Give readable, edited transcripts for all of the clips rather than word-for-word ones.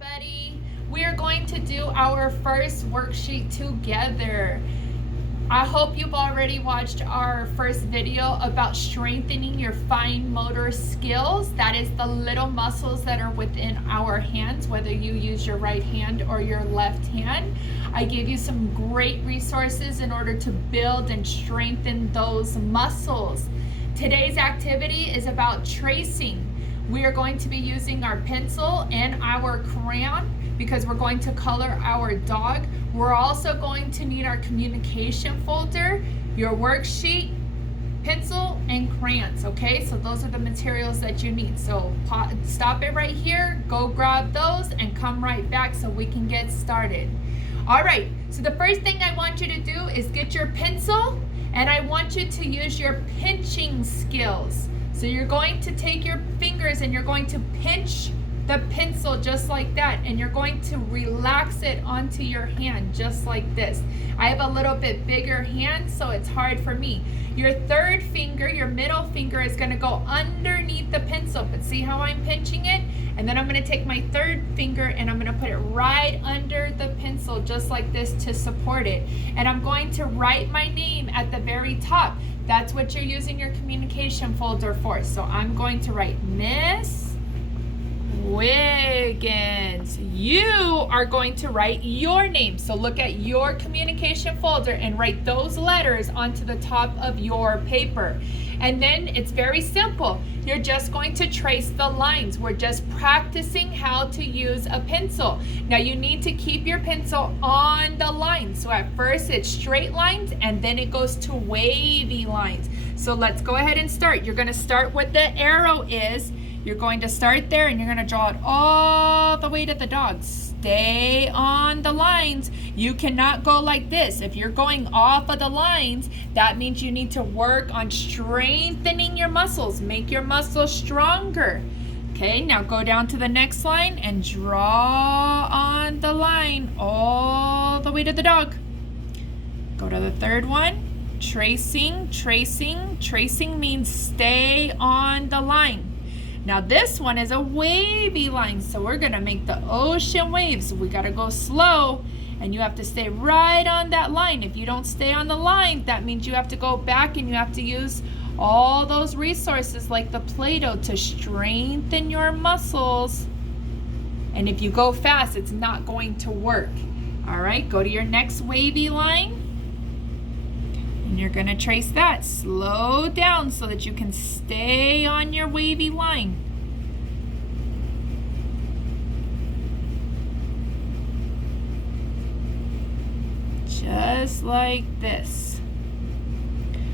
everybody. We are going to do our first worksheet together. I hope you've already watched our first video about strengthening your fine motor skills. That is the little muscles that are within our hands, whether you use your right hand or your left hand. I gave you some great resources in order to build and strengthen those muscles. Today's activity is about tracing. We are going to be using our pencil and our crayon because we're going to color our dog. We're also going to need our communication folder, your worksheet, pencil, and crayons, okay? So those are the materials that you need. So stop it right here, go grab those, and come right back so we can get started. All right, so the first thing I want you to do is get your pencil, and I want you to use your pinching skills. So you're going to take your fingers and you're going to pinch the pencil just like that, and you're going to relax it onto your hand just like this. I have a little bit bigger hand, so it's hard for me. Your third finger, your middle finger, is going to go underneath the pencil, but see how I'm pinching it? And then I'm going to take my third finger and I'm going to put it right under the pencil just like this to support it. And I'm going to write my name at the very top. That's what you're using your communication folder for. So I'm going to write Miss Wiggins. You are going to write your name. So look at your communication folder and write those letters onto the top of your paper. And then it's very simple. You're just going to trace the lines. We're just practicing how to use a pencil. Now you need to keep your pencil on the line. So at first it's straight lines and then it goes to wavy lines. So let's go ahead and start. You're going to start where the arrow is. You're going to start there and you're going to draw it all the way to the dog. Stay on the lines. You cannot go like this. If you're going off of the lines, that means you need to work on strengthening your muscles. Make your muscles stronger. Okay, now go down to the next line and draw on the line all the way to the dog. Go to the third one. Tracing, tracing. Tracing means stay on the line. Now this one is a wavy line, so we're gonna make the ocean waves. We gotta go slow, and you have to stay right on that line. If you don't stay on the line, that means you have to go back and you have to use all those resources like the Play-Doh to strengthen your muscles. And if you go fast, it's not going to work. All right, go to your next wavy line. And you're going to trace that. Slow down so that you can stay on your wavy line. Just like this.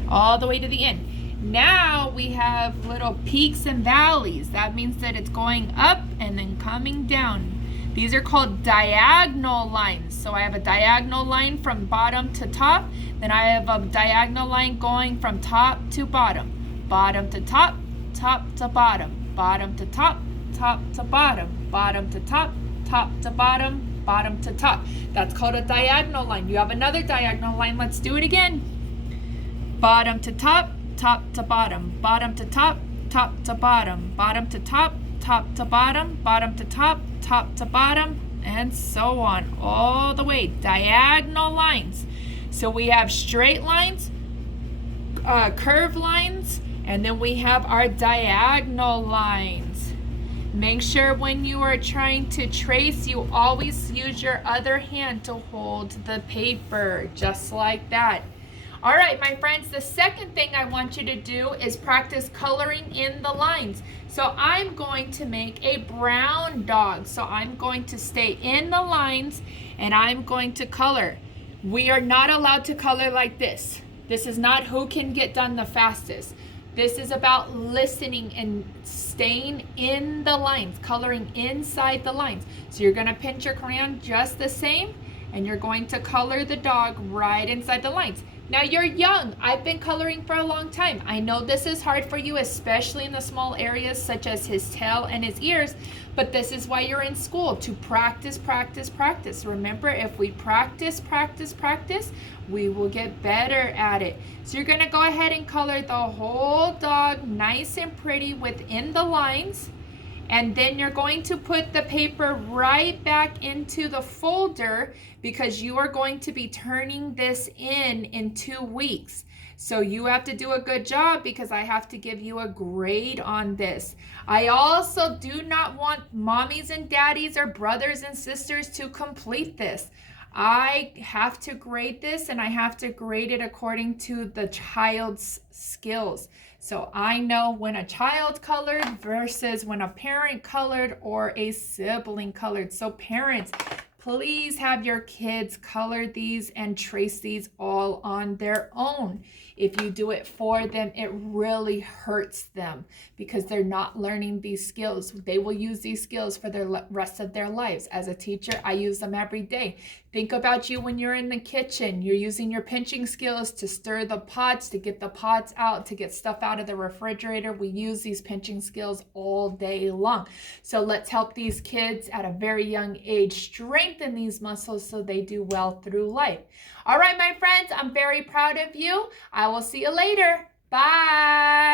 All the way to the end. Now we have little peaks and valleys. That means that it's going up and then coming down. These are called diagonal lines. So I have a diagonal line from bottom to top. Then I have a diagonal line going from top to bottom. Bottom to top, top to bottom. Bottom to top, top to bottom. Bottom to top, top to bottom. Bottom to top. That's called a diagonal line. You have another diagonal line. Let's do it again. Bottom to top, top to bottom. Bottom to top, top to bottom. Bottom to top, top to bottom. Bottom to top, top to bottom, and so on, all the way. Diagonal lines. So we have straight lines, curved lines, and then we have our diagonal lines. Make sure when you are trying to trace, you always use your other hand to hold the paper, just like that. All right, my friends, the second thing I want you to do is practice coloring in the lines. So I'm going to make a brown dog. So I'm going to stay in the lines and I'm going to color. We are not allowed to color like this. This is not who can get done the fastest. This is about listening and staying in the lines, coloring inside the lines. So you're going to pinch your crayon just the same and you're going to color the dog right inside the lines. Now you're young. I've been coloring for a long time. I know this is hard for you, especially in the small areas such as his tail and his ears, but this is why you're in school, to practice, practice, practice. Remember, if we practice, practice, practice, we will get better at it. So you're gonna go ahead and color the whole dog nice and pretty within the lines. And then you're going to put the paper right back into the folder because you are going to be turning this in 2 weeks. So you have to do a good job because I have to give you a grade on this. I also do not want mommies and daddies or brothers and sisters to complete this. I have to grade this, and I have to grade it according to the child's skills. So I know when a child colored versus when a parent colored or a sibling colored. So parents, please have your kids color these and trace these all on their own. If you do it for them, it really hurts them because they're not learning these skills. They will use these skills for the rest of their lives. As a teacher, I use them every day. Think about you when you're in the kitchen. You're using your pinching skills to stir the pots, to get the pots out, to get stuff out of the refrigerator. We use these pinching skills all day long. So let's help these kids at a very young age strengthen these muscles so they do well through life. All right, my friends, I'm very proud of you. I will see you later. Bye.